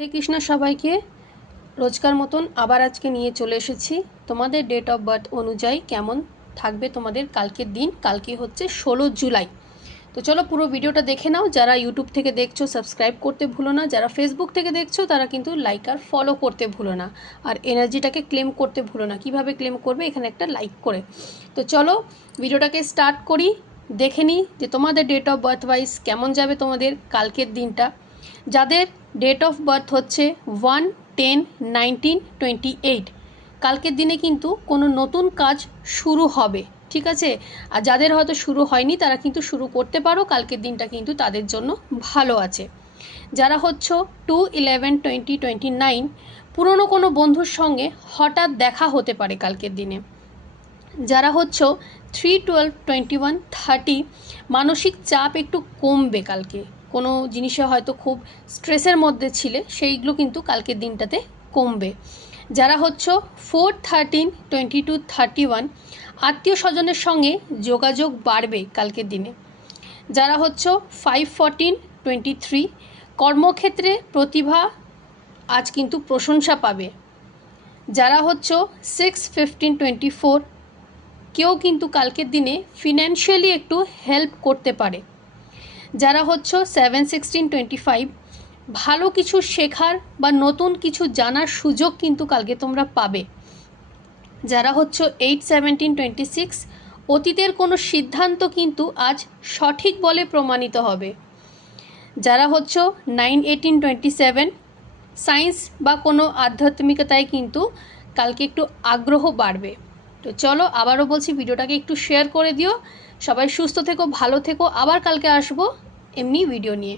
হরে কৃষ্ণ সবাইকে রোজকার মতন আবার আজকে নিয়ে চলে এসেছি তোমাদের ডেট অফ বার্থ অনুযায়ী কেমন থাকবে তোমাদের কালকের দিন। কালকে হচ্ছে 16 জুলাই। তো চলো পুরো ভিডিওটা দেখে নাও। যারা ইউটিউব থেকে দেখছো সাবস্ক্রাইব করতে ভুলো না, যারা ফেসবুক থেকে দেখছো তারা কিন্তু লাইক আর ফলো করতে ভুলো না, আর এনার্জিটাকে ক্লেম করতে ভুলো না। কিভাবে ক্লেম করবে এখানে একটা লাইক করে। তো চলো ভিডিওটাকে স্টার্ট করি, দেখে নিই যে তোমাদের ডেট অফ বার্থ ওয়াইজ কেমন যাবে তোমাদের কালকের দিনটা। যাদের ডেট অফ বার্থ হচ্ছে 1-10-19-28, কালকের দিনে কিন্তু কোনো নতুন কাজ শুরু হবে, ঠিক আছে। আর যাদের হয়তো শুরু হয়নি তারা কিন্তু শুরু করতে পারো, কালকের দিনটা কিন্তু তাদের জন্য ভালো আছে। যারা হচ্ছে 2-11-20-29, পুরনো কোনো বন্ধুর সঙ্গে হঠাৎ দেখা হতে পারে কালকের দিনে। যারা হচ্ছে 3-12-21-30, মানসিক চাপ একটু কমবে কালকে। কোনো জিনিসে হয়তো খুব স্ট্রেসের মধ্যে ছিলে, সেইগুলো কিন্তু কালকের দিনটাতে কমবে। যারা হচ্ছে 4-13-22-31, আত্মীয় স্বজনের সঙ্গে যোগাযোগ বাড়বে কালকের দিনে। যারা হচ্ছে 5-14-23, কর্মক্ষেত্রে প্রতিভা আজ কিন্তু প্রশংসা পাবে। যারা হচ্ছে 6-15-24, কেউ কিন্তু কালকের দিনে ফিনান্সিয়ালি একটু হেল্প করতে পারে। যারা হচ্ছে 7-16-25, ভালো কিছু শেখার বা নতুন কিছু জানার সুযোগ কিন্তু কালকে তোমরা পাবে। যারা হচ্ছে 8-17-26, অতীতের কোনো সিদ্ধান্ত কিন্তু আজ সঠিক বলে প্রমাণিত হবে। যারা হচ্ছে 9-18-27, সায়েন্স বা কোনো আধ্যাত্মিকতায় কিন্তু কালকে একটু আগ্রহ বাড়বে। তো চলো আবারও বলছি, ভিডিওটাকে একটু শেয়ার করে দিও। সবাই সুস্থ থেকো, ভালো থেকো। আবার কালকে আসবো এমনি ভিডিও নিয়ে।